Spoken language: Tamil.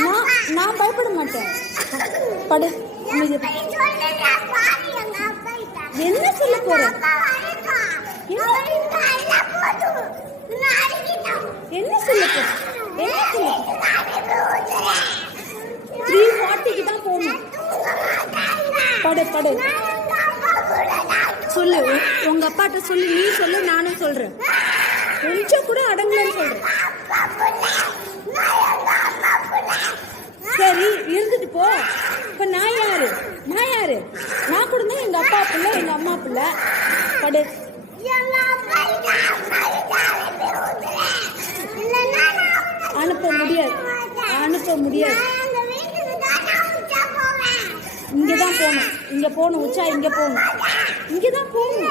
நான் நான் பயப்பட மாட்டேன். படு. என்ன சொல்ல போற? என்ன? சொல்ல போற? என்ன சொல்ல த்ரீ ஃபார்ட்டிக்கு தான் போகணும். படு படு. சொல்லு. உங்க அப்பாட்ட சொல்லு. நீ சொல்லு நானும் சொல்றேன். கொஞ்சம் கூட அடங்கலன்னு சொல்றேன். நான் நான் கூட எங்க அப்பா பிள்ளை எங்க அம்மா பிள்ளை. படு. அனுப்ப முடியாது. அனுப்ப முடியாது. இங்கதான் போகணும். இங்க போகணும் உச்சா இங்க போகணும். இங்கதான் போகணும்.